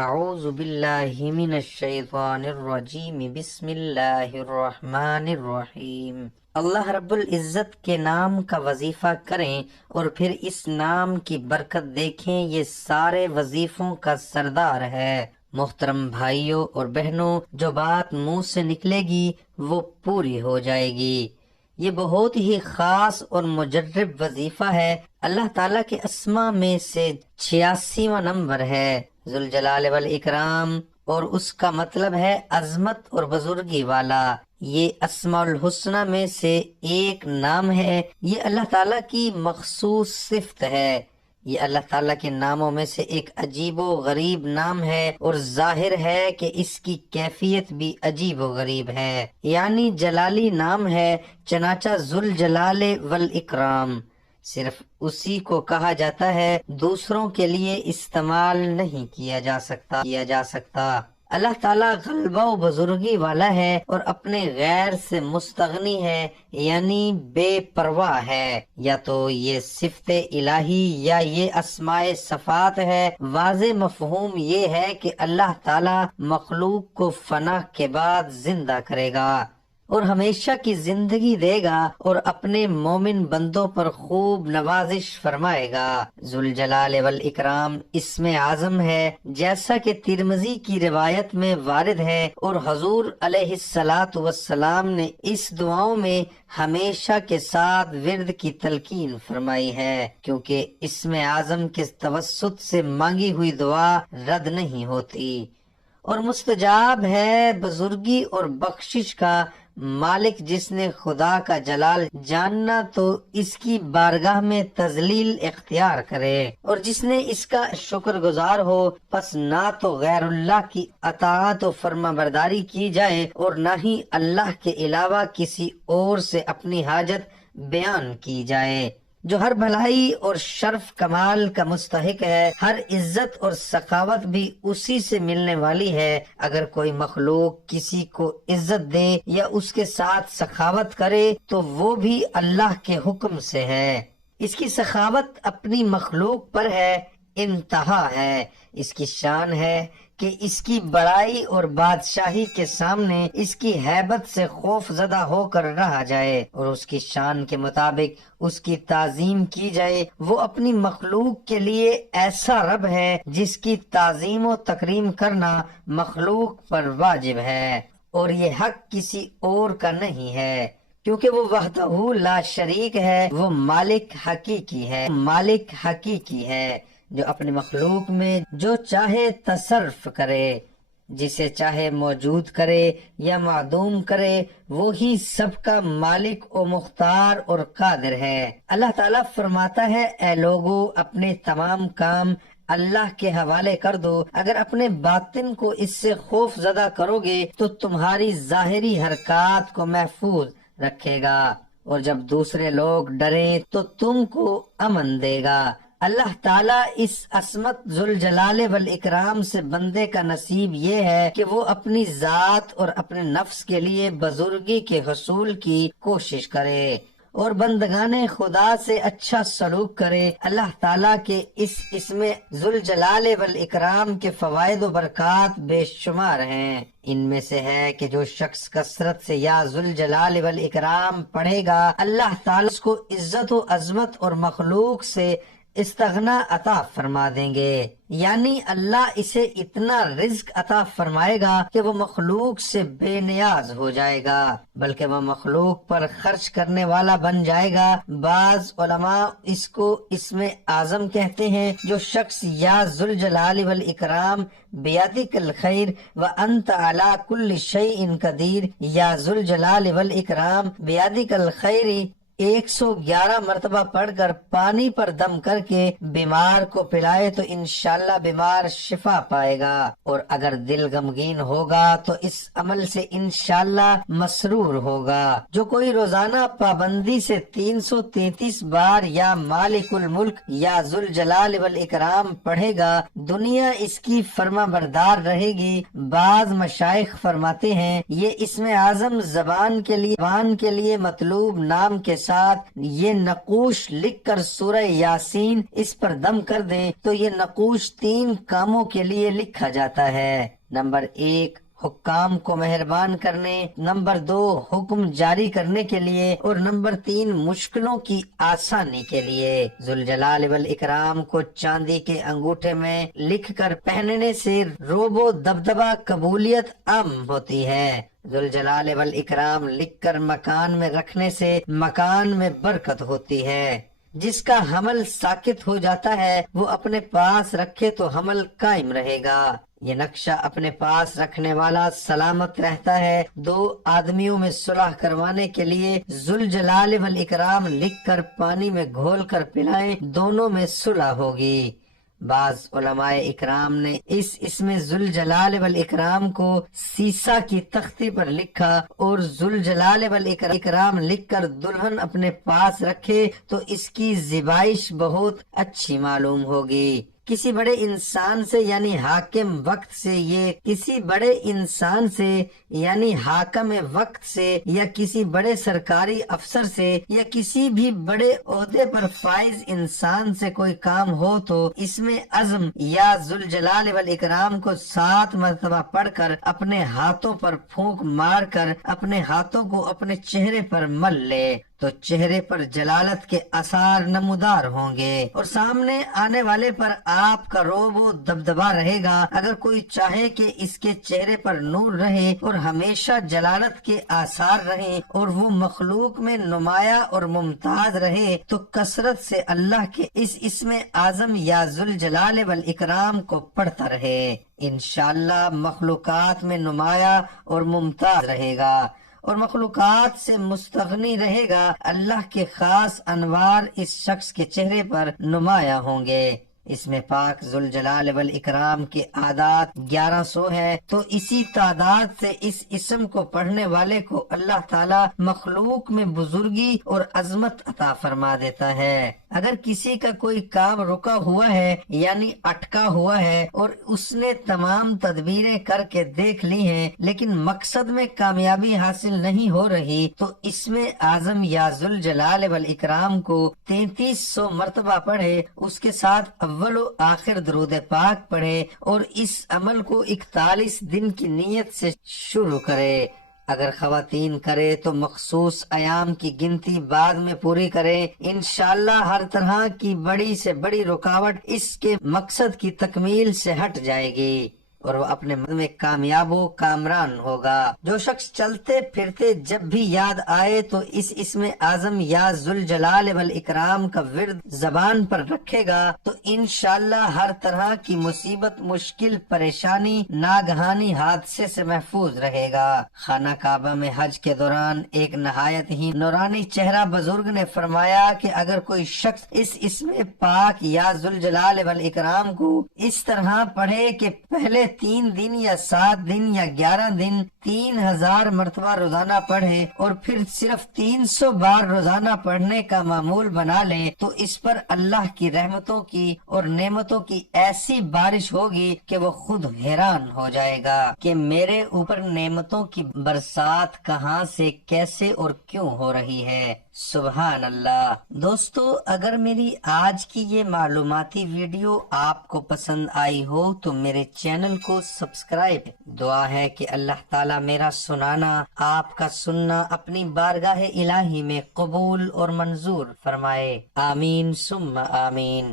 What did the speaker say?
اعوذ باللہ من الشیطان الرجیم بسم اللہ الرحمن الرحیم۔ اللہ رب العزت کے نام کا وظیفہ کریں اور پھر اس نام کی برکت دیکھیں، یہ سارے وظیفوں کا سردار ہے۔ محترم بھائیوں اور بہنوں، جو بات منہ سے نکلے گی وہ پوری ہو جائے گی۔ یہ بہت ہی خاص اور مجرب وظیفہ ہے۔ اللہ تعالیٰ کے اسماء میں سے 86واں نمبر ہے ذوالجلال والاکرام، اور اس کا مطلب ہے عظمت اور بزرگی والا۔ یہ اسماء الحسنہ میں سے ایک نام ہے۔ یہ اللہ تعالیٰ کی مخصوص صفت ہے۔ یہ اللہ تعالیٰ کے ناموں میں سے ایک عجیب و غریب نام ہے، اور ظاہر ہے کہ اس کی کیفیت بھی عجیب و غریب ہے، یعنی جلالی نام ہے۔ چنانچہ ذوالجلال والاکرام صرف اسی کو کہا جاتا ہے، دوسروں کے لیے استعمال نہیں کیا جا سکتا۔ اللہ تعالیٰ غلبہ و بزرگی والا ہے اور اپنے غیر سے مستغنی ہے، یعنی بے پرواہ ہے۔ یا تو یہ صفت الہی یا یہ اسماء صفات ہے۔ واضح مفہوم یہ ہے کہ اللہ تعالیٰ مخلوق کو فنا کے بعد زندہ کرے گا اور ہمیشہ کی زندگی دے گا اور اپنے مومن بندوں پر خوب نوازش فرمائے گا۔ ذوالجلال والاکرام اسم اعظم ہے، جیسا کہ ترمذی کی روایت میں وارد ہے، اور حضور علیہ السلام نے اس دعاؤں میں ہمیشہ کے ساتھ ورد کی تلقین فرمائی ہے، کیونکہ اسم اعظم کے توسط سے مانگی ہوئی دعا رد نہیں ہوتی، اور مستجاب ہے بزرگی اور بخشش کا مالک، جس نے خدا کا جلال جاننا تو اس کی بارگاہ میں تذلیل اختیار کرے، اور جس نے اس کا شکر گزار ہو، پس نہ تو غیر اللہ کی اطاعت و فرما برداری کی جائے اور نہ ہی اللہ کے علاوہ کسی اور سے اپنی حاجت بیان کی جائے۔ جو ہر بھلائی اور شرف کمال کا مستحق ہے، ہر عزت اور سخاوت بھی اسی سے ملنے والی ہے۔ اگر کوئی مخلوق کسی کو عزت دے یا اس کے ساتھ سخاوت کرے تو وہ بھی اللہ کے حکم سے ہے۔ اس کی سخاوت اپنی مخلوق پر ہے، انتہا ہے۔ اس کی شان ہے کہ اس کی بڑائی اور بادشاہی کے سامنے اس کی ہیبت سے خوف زدہ ہو کر رہا جائے اور اس کی شان کے مطابق اس کی تعظیم کی جائے۔ وہ اپنی مخلوق کے لیے ایسا رب ہے جس کی تعظیم و تکریم کرنا مخلوق پر واجب ہے، اور یہ حق کسی اور کا نہیں ہے، کیونکہ وہ وحدہ لا شریک ہے۔ وہ مالک حقیقی ہے جو اپنی مخلوق میں جو چاہے تصرف کرے، جسے چاہے موجود کرے یا معدوم کرے، وہی سب کا مالک و مختار اور قادر ہے۔ اللہ تعالیٰ فرماتا ہے، اے لوگو اپنے تمام کام اللہ کے حوالے کر دو۔ اگر اپنے باطن کو اس سے خوف زدہ کرو گے تو تمہاری ظاہری حرکات کو محفوظ رکھے گا، اور جب دوسرے لوگ ڈریں تو تم کو امن دے گا۔ اللہ تعالیٰ اس عصمت ذوالجلال والاکرام سے بندے کا نصیب یہ ہے کہ وہ اپنی ذات اور اپنے نفس کے لیے بزرگی کے حصول کی کوشش کرے اور بندگان خدا سے اچھا سلوک کرے۔ اللہ تعالیٰ کے اس اسم ذوالجلال والاکرام کے فوائد و برکات بے شمار ہیں۔ ان میں سے ہے کہ جو شخص کثرت سے یا ذوالجلال والاکرام پڑھے گا، اللہ تعالیٰ اس کو عزت و عظمت اور مخلوق سے استغنا عطا فرما دیں گے، یعنی اللہ اسے اتنا رزق عطا فرمائے گا کہ وہ مخلوق سے بے نیاز ہو جائے گا، بلکہ وہ مخلوق پر خرچ کرنے والا بن جائے گا۔ بعض علماء اس کو اسم اعظم کہتے ہیں۔ جو شخص یا ذوالجلال والاکرام بیدک الخیر وانت علی کل شیء قدیر، یا ذوالجلال والاکرام بیدک الخیر 111 مرتبہ پڑھ کر پانی پر دم کر کے بیمار کو پلائے تو انشاءاللہ بیمار شفا پائے گا، اور اگر دل غمگین ہوگا تو اس عمل سے انشاءاللہ مسرور ہوگا۔ جو کوئی روزانہ پابندی سے 333 بار یا مالک الملک یا ذوالجلال والاکرام پڑھے گا، دنیا اس کی فرما بردار رہے گی۔ بعض مشائخ فرماتے ہیں یہ اسم اعظم زبان کے لیے مطلوب نام کے ساتھ یہ نقوش لکھ کر سورہ یاسین اس پر دم کر دیں تو یہ نقوش 3 کاموں کے لیے لکھا جاتا ہے۔ نمبر 1، حکام کو مہربان کرنے، نمبر 2، حکم جاری کرنے کے لیے، اور نمبر 3، مشکلوں کی آسانی کے لیے۔ ذوالجلال والاکرام کو چاندی کے انگوٹھے میں لکھ کر پہننے سے رعب و دبدبہ قبولیت عام ہوتی ہے۔ ذوالجلال والاکرام لکھ کر مکان میں رکھنے سے مکان میں برکت ہوتی ہے۔ جس کا حمل ساکت ہو جاتا ہے وہ اپنے پاس رکھے تو حمل قائم رہے گا۔ یہ نقشہ اپنے پاس رکھنے والا سلامت رہتا ہے۔ 2 آدمیوں میں صلح کروانے کے لیے ذوالجلال والاکرام لکھ کر پانی میں گھول کر پلائیں، دونوں میں صلح ہوگی۔ بعض علماء اکرام نے اس اسم ذوالجلال والاکرام کو سیسا کی تختی پر لکھا اور ذوالجلال والاکرام لکھ کر دلہن اپنے پاس رکھے تو اس کی زیبائش بہت اچھی معلوم ہوگی۔ کسی بڑے انسان سے یعنی حاکم وقت سے یعنی حاکم وقت سے یا کسی بڑے سرکاری افسر سے یا کسی بھی بڑے عہدے پر فائز انسان سے کوئی کام ہو تو اس میں عزم یا ذوالجلال والاکرام کو 7 مرتبہ پڑھ کر اپنے ہاتھوں پر پھونک مار کر اپنے ہاتھوں کو اپنے چہرے پر مل لے تو چہرے پر جلالت کے آثار نمودار ہوں گے اور سامنے آنے والے پر آپ کا رعب و دبدبہ رہے گا۔ اگر کوئی چاہے کہ اس کے چہرے پر نور رہے اور ہمیشہ جلالت کے آثار رہیں اور وہ مخلوق میں نمایاں اور ممتاز رہے تو کثرت سے اللہ کے اس اسم اعظم یا ذوالجلال والاکرام کو پڑھتا رہے، انشاءاللہ مخلوقات میں نمایاں اور ممتاز رہے گا اور مخلوقات سے مستغنی رہے گا۔ اللہ کے خاص انوار اس شخص کے چہرے پر نمایاں ہوں گے۔ اس میں پاک ذوالجلال والاکرام کے اعداد 1100 ہے تو اسی تعداد سے اس اسم کو پڑھنے والے کو اللہ تعالی مخلوق میں بزرگی اور عظمت عطا فرما دیتا ہے۔ اگر کسی کا کوئی کام رکا ہوا ہے یعنی اٹکا ہوا ہے اور اس نے تمام تدبیریں کر کے دیکھ لی ہیں لیکن مقصد میں کامیابی حاصل نہیں ہو رہی تو اس میں اعظم یا ذوالجلال والاکرام کو 3300 مرتبہ پڑھے، اس کے ساتھ اول و آخر درود پاک پڑھے اور اس عمل کو 41 دن کی نیت سے شروع کرے۔ اگر خواتین کرے تو مخصوص ایام کی گنتی بعد میں پوری کرے، انشاءاللہ ہر طرح کی بڑی سے بڑی رکاوٹ اس کے مقصد کی تکمیل سے ہٹ جائے گی اور وہ اپنے من میں کامیاب و کامران ہوگا۔ جو شخص چلتے پھرتے جب بھی یاد آئے تو اس اسم اعظم یا ذوالجلال والاکرام کا ورد زبان پر رکھے گا تو انشاءاللہ ہر طرح کی مصیبت، مشکل، پریشانی، ناگہانی حادثے سے محفوظ رہے گا۔ خانہ کعبہ میں حج کے دوران ایک نہایت ہی نورانی چہرہ بزرگ نے فرمایا کہ اگر کوئی شخص اس اسم پاک یا ذوالجلال والاکرام کو اس طرح پڑھے کہ پہلے 3 دن یا 7 دن یا 11 دن 3000 مرتبہ روزانہ پڑھے اور پھر صرف 300 بار روزانہ پڑھنے کا معمول بنا لے تو اس پر اللہ کی رحمتوں کی اور نعمتوں کی ایسی بارش ہوگی کہ وہ خود حیران ہو جائے گا کہ میرے اوپر نعمتوں کی برسات کہاں سے، کیسے اور کیوں ہو رہی ہے۔ سبحان اللہ۔ دوستو، اگر میری آج کی یہ معلوماتی ویڈیو آپ کو پسند آئی ہو تو میرے چینل کو سبسکرائب۔ دعا ہے کہ اللہ تعالیٰ میرا سنانا، آپ کا سننا اپنی بارگاہ الہی میں قبول اور منظور فرمائے۔ آمین ثم آمین۔